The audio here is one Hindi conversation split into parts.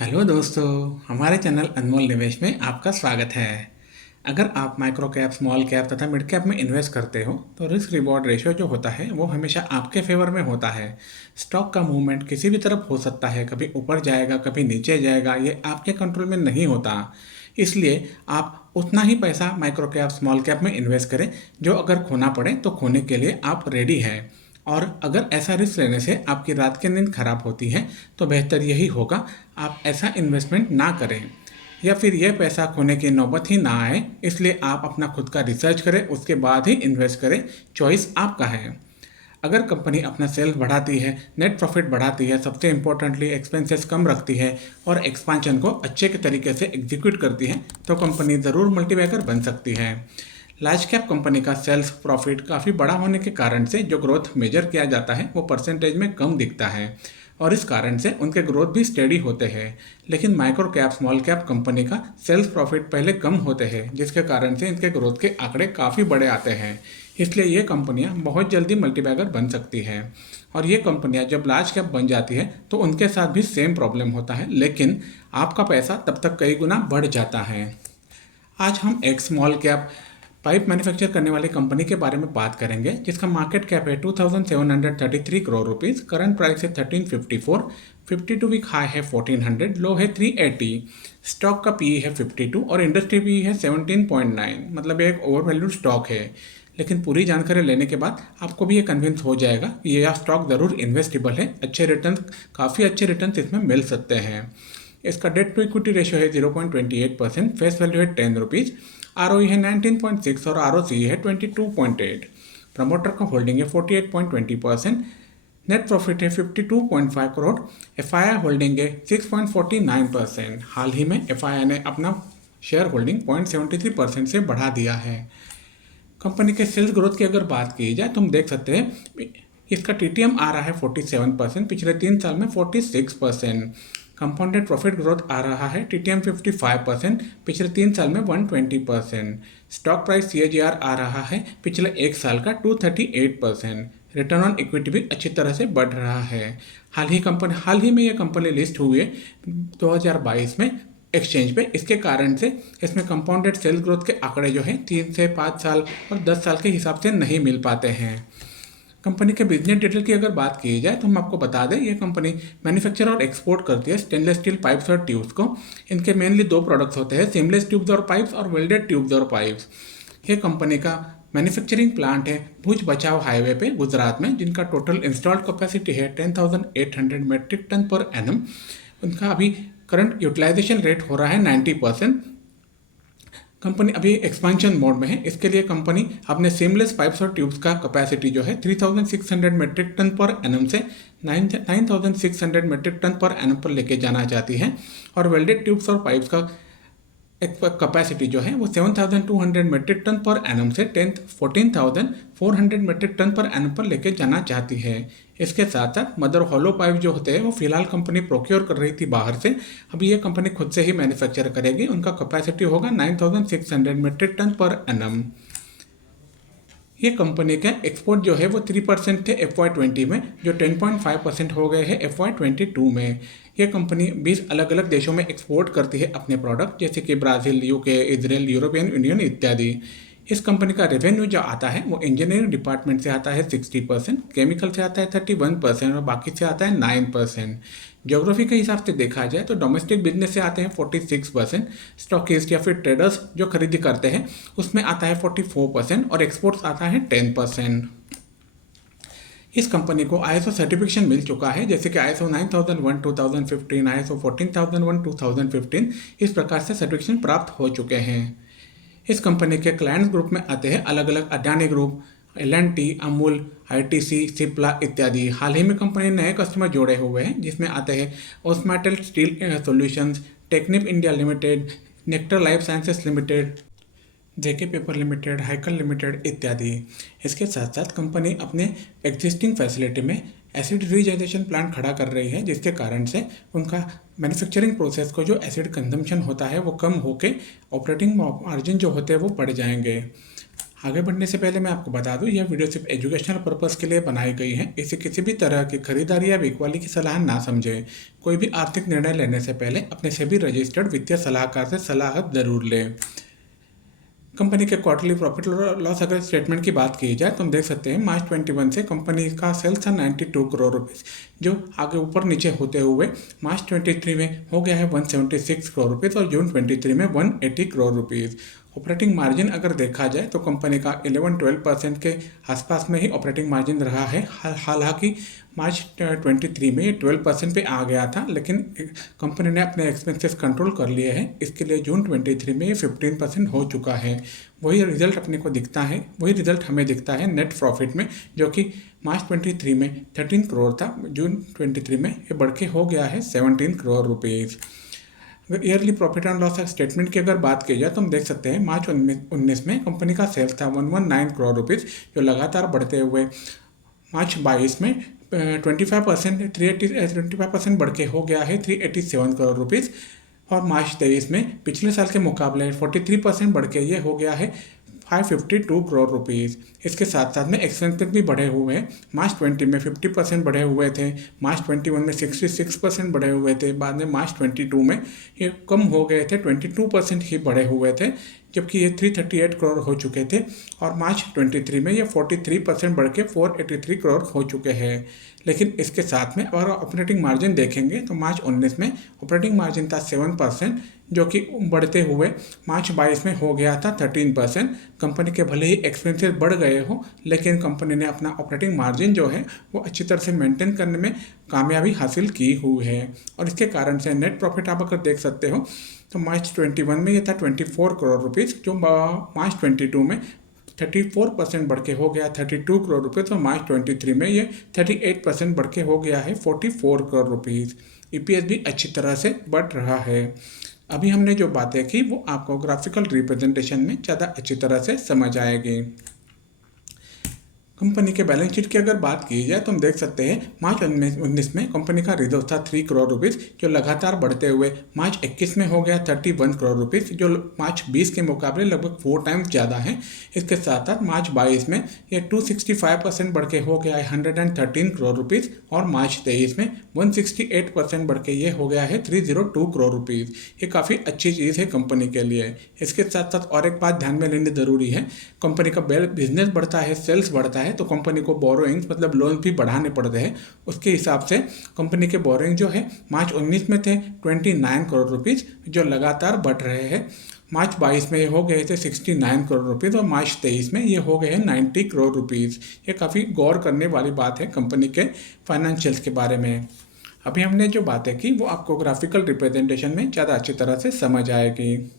हेलो दोस्तों, हमारे चैनल अनमोल निवेश में आपका स्वागत है। अगर आप माइक्रो कैप, स्मॉल कैप तथा मिड कैप में इन्वेस्ट करते हो तो रिस्क रिवॉर्ड रेशियो जो होता है वो हमेशा आपके फेवर में होता है। स्टॉक का मूवमेंट किसी भी तरफ हो सकता है, कभी ऊपर जाएगा कभी नीचे जाएगा, ये आपके कंट्रोल में नहीं होता। इसलिए आप उतना ही पैसा माइक्रो कैप, स्मॉल कैप में इन्वेस्ट करें जो अगर खोना पड़े तो खोने के लिए आप रेडी हैं। और अगर ऐसा रिस्क लेने से आपकी रात की नींद खराब होती है तो बेहतर यही होगा आप ऐसा इन्वेस्टमेंट ना करें, या फिर यह पैसा खोने की नौबत ही ना आए। इसलिए आप अपना खुद का रिसर्च करें, उसके बाद ही इन्वेस्ट करें। चॉइस आपका है। अगर कंपनी अपना सेल्स बढ़ाती है, नेट प्रॉफिट बढ़ाती है, सबसे इम्पोर्टेंटली एक्सपेंसेस कम रखती है और एक्सपांशन को अच्छे के तरीके से एग्जीक्यूट करती है तो कंपनी ज़रूर मल्टीबैगर बन सकती है। लार्ज कैप कंपनी का सेल्स प्रॉफिट काफ़ी बड़ा होने के कारण से जो ग्रोथ मेजर किया जाता है वो परसेंटेज में कम दिखता है और इस कारण से उनके ग्रोथ भी स्टेडी होते हैं। लेकिन micro cap, small cap company का सेल्स प्रॉफिट पहले कम होते हैं जिसके कारण से इनके ग्रोथ के आंकड़े काफ़ी बड़े आते हैं। इसलिए ये कंपनियां बहुत जल्दी मल्टीबैगर बन सकती हैं। और ये कंपनियां जब लार्ज कैप बन जाती है तो उनके साथ भी सेम प्रॉब्लम होता है, लेकिन आपका पैसा तब तक कई गुना बढ़ जाता है। आज हम एक स्मॉल कैप पाइप मैन्युफैक्चर करने वाली कंपनी के बारे में बात करेंगे जिसका मार्केट कैप है 2733 करोड़ रुपीस, करंट प्राइस है 1354, 52 वीक हाई है 1400, लो है 380, स्टॉक का पी है 52 और इंडस्ट्री पी है 17.9, मतलब एक ओवर वैल्यूड स्टॉक है। लेकिन पूरी जानकारी लेने के बाद आपको भी ये कन्विंस हो जाएगा कि यह स्टॉक ज़रूर इन्वेस्टेबल है, अच्छे रिटर्न, काफ़ी अच्छे रिटर्न इसमें मिल सकते हैं। इसका डेट टू इक्विटी रेशियो है 0.28%, फेस वैल्यू है 10 रुपीज़, आरओई है 19.6 और आरओसी है 22.8। प्रमोटर का होल्डिंग है 48.20%, नेट प्रॉफिट है 52.5 करोड़, एफआईआई होल्डिंग है 6.49%। हाल ही में एफआईआई ने अपना शेयर होल्डिंग 0.73% से बढ़ा दिया है। कंपनी के सेल्स ग्रोथ की अगर बात की जाए तो हम देख सकते हैं इसका टीटीएम आ रहा है 47%, पिछले 3 साल में 46%। कंपाउंडेड प्रॉफिट ग्रोथ आ रहा है टीटीएम 55%, पिछले 3 साल में 120%। स्टॉक प्राइस सीएजीआर आ रहा है पिछले 1 साल का 238%। रिटर्न ऑन इक्विटी भी अच्छी तरह से बढ़ रहा है। हाल ही में ये कंपनी लिस्ट हुई है 2022 में एक्सचेंज पे। इसके कारण से इसमें कंपाउंडेड सेल्स ग्रोथ के आंकड़े जो हैं 3 से 5 साल और 10 साल के हिसाब से नहीं मिल पाते हैं। कंपनी के बिजनेस डिटेल की अगर बात की जाए तो हम आपको बता दें ये कंपनी मैन्युफैक्चर और एक्सपोर्ट करती है स्टेनलेस स्टील पाइप्स और ट्यूब्स को। इनके मेनली 2 प्रोडक्ट्स होते हैं, सीमलेस ट्यूब्स और पाइप्स और वेल्डेड ट्यूब्स और पाइप्स। ये कंपनी का मैन्युफैक्चरिंग प्लांट है भुज बचाव हाईवे पे गुजरात में, जिनका टोटल इंस्टॉल्ड कैपेसिटी है 10,800 मेट्रिक टन पर एनम। उनका अभी करंट यूटिलाइजेशन रेट हो रहा है 90%। कंपनी अभी एक्सपेंशन मोड में है। इसके लिए कंपनी अपने सीमलेस पाइप्स और ट्यूब्स का कैपेसिटी जो है 3,600 मेट्रिक टन पर एनम से 9,600 मेट्रिक टन पर एनम पर लेके जाना चाहती है। और वेल्डेड ट्यूब्स और पाइप्स का कैपेसिटी जो है वो 7,200 मेट्रिक टन पर एनम से 14,400 मेट्रिक टन पर एनम पर लेके जाना चाहती है। इसके साथ साथ मदर हॉलो पाइप जो होते हैं वो फिलहाल कंपनी प्रोक्योर कर रही थी बाहर से, अभी ये कंपनी खुद से ही मैन्युफैक्चर करेगी। उनका कैपेसिटी होगा 9,600 मेट्रिक टन पर एनम। ये कंपनी का एक्सपोर्ट जो है वो 3% थे FY20 में, जो 10.5% हो गए हैं FY22 में। ये कंपनी 20 अलग अलग देशों में एक्सपोर्ट करती है अपने प्रोडक्ट, जैसे कि Brazil, UK, Israel, European union इत्यादि। इस कंपनी का रेवेन्यू जो आता है वो इंजीनियरिंग डिपार्टमेंट से आता है 60%, केमिकल से आता है 31% और बाकी से आता है 9%। ज्योग्राफी के हिसाब से देखा जाए तो डोमेस्टिक बिजनेस से आते हैं 46%, स्टॉकिस्ट या फिर ट्रेडर्स जो खरीदी करते हैं उसमें आता है 44% और एक्सपोर्ट्स आता है 10%। इस कंपनी को ISO सर्टिफिकेशन मिल चुका है, जैसे कि ISO 9001 2015, ISO 14001 2015, इस प्रकार से सर्टिफिकेशन प्राप्त हो चुके हैं। इस कंपनी के क्लाइंट्स ग्रुप में आते हैं अलग अलग Adani group, L&T, Amul, ITC, Cipla इत्यादि। हाल ही में कंपनी ने नए कस्टमर जोड़े हुए हैं जिसमें आते हैं ओस्मेटल Steel Solutions, Technip India Limited, Nectar Life Sciences Limited, J K Paper Limited, Hikal Limited इत्यादि। इसके साथ साथ कंपनी अपने एग्जिस्टिंग फैसिलिटी में एसिड रीजनरेशन प्लांट खड़ा कर रही है, जिसके कारण से उनका मैन्युफैक्चरिंग प्रोसेस को जो एसिड कंजम्पशन होता है वो कम होके ऑपरेटिंग मार्जिन जो होते हैं वो बढ़ जाएंगे। आगे बढ़ने से पहले मैं आपको बता दूं, यह वीडियो सिर्फ एजुकेशनल पर्पस के लिए बनाई गई है। इसे किसी भी तरह की खरीदारी या बिकवाली की सलाह ना समझें। कोई भी आर्थिक निर्णय लेने से पहले अपने सभी रजिस्टर्ड वित्तीय सलाहकार से सलाह जरूर लें। कंपनी के क्वार्टरली प्रॉफिट लॉस अगर स्टेटमेंट की बात की जाए तो हम देख सकते हैं मार्च 21 से कंपनी का सेल्स था 92 करोड़ रुपीज़, जो आगे ऊपर नीचे होते हुए मार्च 23 में हो गया है 176 करोड़ रुपीज़ और जून 23 में 180 करोड़ रुपीज़। ऑपरेटिंग मार्जिन अगर देखा जाए तो कंपनी का 11-12% के आसपास में ही ऑपरेटिंग मार्जिन रहा है। हालांकि मार्च 23 में ये 12% पे आ गया था, लेकिन कंपनी ने अपने एक्सपेंसेस कंट्रोल कर लिए हैं। इसके लिए जून 23 में ये 15% हो चुका है। वही रिजल्ट अपने को दिखता है, वही रिजल्ट हमें दिखता है नेट प्रॉफिट में, जो कि मार्च 23 में 13 करोड़ था, जून 23 में ये बढ़ के हो गया है 17 करोड़ रुपीज़। अगर yearly profit and loss statement की अगर बात की जाए तो हम देख सकते हैं मार्च 19 में कंपनी का सेल्स था 119 करोड़ रुपीज़, जो लगातार बढ़ते हुए मार्च 22 में 25% बढ़ के हो गया है 387 करोड़ रुपीज़ और मार्च 23 में पिछले साल के मुकाबले 43% बढ़ के ये हो गया है 552 करोड़ रुपीज़। इसके साथ साथ में एक्सपेंसेस भी बढ़े हुए हैं। मार्च 20 में 50% बढ़े हुए थे, मार्च 21 में 66% बढ़े हुए थे, बाद में मार्च 22 में ये कम हो गए थे, 22% ही बढ़े हुए थे, जबकि ये 338 करोड़ हो चुके थे और मार्च 23 में ये 43% बढ़ के 483 करोड़ हो चुके हैं। लेकिन इसके साथ में अगर ऑपरेटिंग मार्जिन देखेंगे तो मार्च 19 में ऑपरेटिंग मार्जिन था 7%, जो कि बढ़ते हुए मार्च 22 में हो गया था 13%। कंपनी के भले ही एक्सपेंसेस बढ़ गए हो, लेकिन कंपनी ने अपना ऑपरेटिंग मार्जिन जो है वो अच्छी तरह से मेंटेन करने में कामयाबी हासिल की हुई है और इसके कारण से नेट प्रॉफिट आप अगर देख सकते हो तो मार्च 21 में ये था 24 करोड़ रुपीज़, जो मार्च 22 में 34% बढ़ के हो गया 32 करोड़ रुपीज़ और मार्च 23 में ये 38% बढ़ के हो गया है 44 करोड़ रुपीज़। ईपीएस भी अच्छी तरह से बढ़ रहा है। अभी हमने जो बातें की वो आपको ग्राफिकल रिप्रेजेंटेशन में ज़्यादा अच्छी तरह से समझ आएगी। कंपनी के बैलेंस शीट की अगर बात की जाए तो हम देख सकते हैं मार्च 19 में कंपनी का रिजर्व था 3 करोड़ रुपीज़, जो लगातार बढ़ते हुए मार्च 21 में हो गया 31 करोड़ रुपीज़, जो मार्च 20 के मुकाबले लगभग 4 टाइम्स ज़्यादा है। इसके साथ साथ मार्च 22 में ये 265% बढ़ के हो गया है 113 करोड़ रुपीज़ और मार्च 23 में 168% बढ़ के ये हो गया है 302 करोड़ रुपीज़। ये काफ़ी अच्छी चीज़ है कंपनी के लिए। इसके साथ साथ और एक बात ध्यान में लेनी ज़रूरी है, कंपनी का बिजनेस बढ़ता है, सेल्स बढ़ता है तो कंपनी को बोरोइंग्स मतलब लोन भी बढ़ाने पड़ते हैं। उसके हिसाब से कंपनी के बोरोइंग जो है मार्च 19 में थे 29 करोड़ रुपीज़, जो लगातार बढ़ रहे हैं। मार्च 22 में ये हो गए थे 69 करोड़ रुपीज़ और मार्च 23 में ये हो गए हैं 90 करोड़ रुपीज़। ये काफ़ी गौर करने वाली बात है कंपनी के फाइनेंशियल्स के बारे में। अभी हमने जो बातें की वो आपको ग्राफिकल रिप्रेजेंटेशन में ज़्यादा अच्छी तरह से समझ आएगी।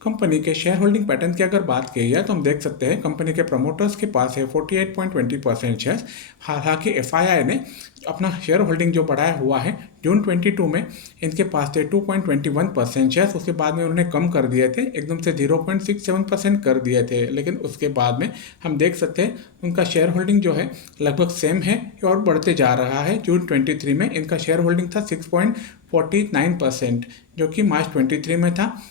कंपनी के शेयर होल्डिंग पैटर्न की अगर बात की जाए तो हम देख सकते हैं कंपनी के प्रमोटर्स के पास है 48.20% शेयर्स। हालांकि एफआईआई ने अपना शेयर होल्डिंग जो बढ़ाया हुआ है जून 22 में इनके पास थे 2.21% शेयर्स, उसके बाद में उन्होंने कम कर दिए थे, एकदम से 0.67% कर दिए थे। लेकिन उसके बाद में हम देख सकते हैं उनका शेयर होल्डिंग जो है लगभग सेम है और बढ़ते जा रहा है। जून 23 में इनका शेयर होल्डिंग था 6.49%, जो कि मार्च 23 में था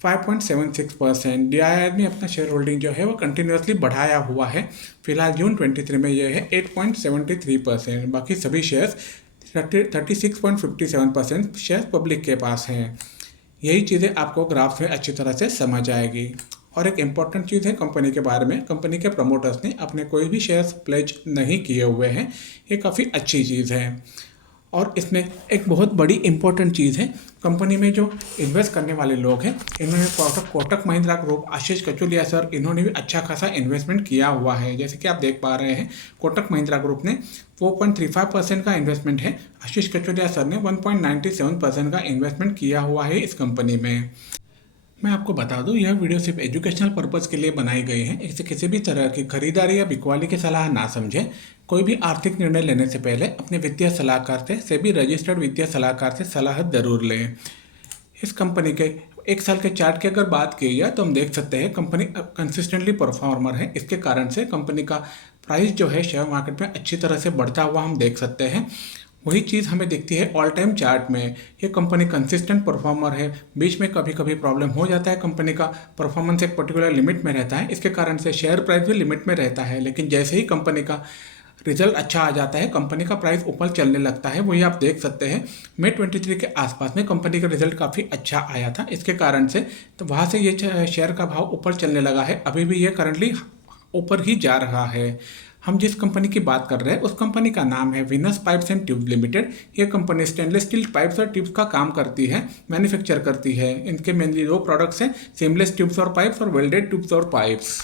5.76%। DIR में अपना शेयर होल्डिंग जो है वो कंटिन्यूसली बढ़ाया हुआ है। फिलहाल जून 23 में ये है 8.73%। बाकी सभी शेयर्स 36.57% शेयर्स पब्लिक के पास हैं। यही चीज़ें आपको ग्राफ में अच्छी तरह से समझ आएगी। और एक इम्पॉर्टेंट चीज़ है कंपनी के बारे में, कंपनी के प्रमोटर्स ने अपने कोई भी शेयर्स प्लेज नहीं किए हुए हैं। ये काफ़ी अच्छी चीज़ है। और इसमें एक बहुत बड़ी इम्पोर्टेंट चीज़ है, कंपनी में जो इन्वेस्ट करने वाले लोग हैं इन्होंने कोटक महिंद्रा ग्रुप, आशीष कचोलिया सर, इन्होंने भी अच्छा खासा इन्वेस्टमेंट किया हुआ है। जैसे कि आप देख पा रहे हैं कोटक महिंद्रा ग्रुप ने 4.35% का इन्वेस्टमेंट है, आशीष कचोलिया सर ने 1.97% का इन्वेस्टमेंट किया हुआ है इस कंपनी में। मैं आपको बता दूं यह वीडियो सिर्फ एजुकेशनल पर्पज़ के लिए बनाई गई है। इसे किसी भी तरह की खरीदारी या बिकवाली की सलाह ना समझें। कोई भी आर्थिक निर्णय लेने से पहले अपने वित्तीय सलाहकार से सेबी रजिस्टर्ड वित्तीय सलाहकार से सलाह जरूर लें। इस कंपनी के एक साल के चार्ट की अगर बात की जाए तो हम देख सकते हैं कंपनी कंसिस्टेंटली परफॉर्मर है। इसके कारण से कंपनी का प्राइस जो है शेयर मार्केट में अच्छी तरह से बढ़ता हुआ हम देख सकते हैं। वही चीज़ हमें दिखती है ऑल टाइम चार्ट में। ये कंपनी कंसिस्टेंट परफॉर्मर है। बीच में कभी कभी प्रॉब्लम हो जाता है, कंपनी का परफॉर्मेंस एक पर्टिकुलर लिमिट में रहता है, इसके कारण से शेयर प्राइस भी लिमिट में रहता है। लेकिन जैसे ही कंपनी का रिजल्ट अच्छा आ जाता है, कंपनी का प्राइस ऊपर चलने लगता है। वही आप देख सकते हैं मई 23 के आसपास में कंपनी का रिजल्ट काफ़ी अच्छा आया था, इसके कारण से तो वहाँ से ये शेयर का भाव ऊपर चलने लगा है। अभी भी ये करंटली ऊपर ही जा रहा है। हम जिस कंपनी की बात कर रहे हैं उस कंपनी का नाम है Venus pipes and tube limited. ये कंपनी स्टेनलेस स्टील पाइप्स और ट्यूब्स का काम करती है, मैन्युफैक्चर करती है। इनके मेनली दो प्रोडक्ट्स हैं, सीमलेस ट्यूब्स और पाइप्स और वेल्डेड ट्यूब्स और पाइप्स।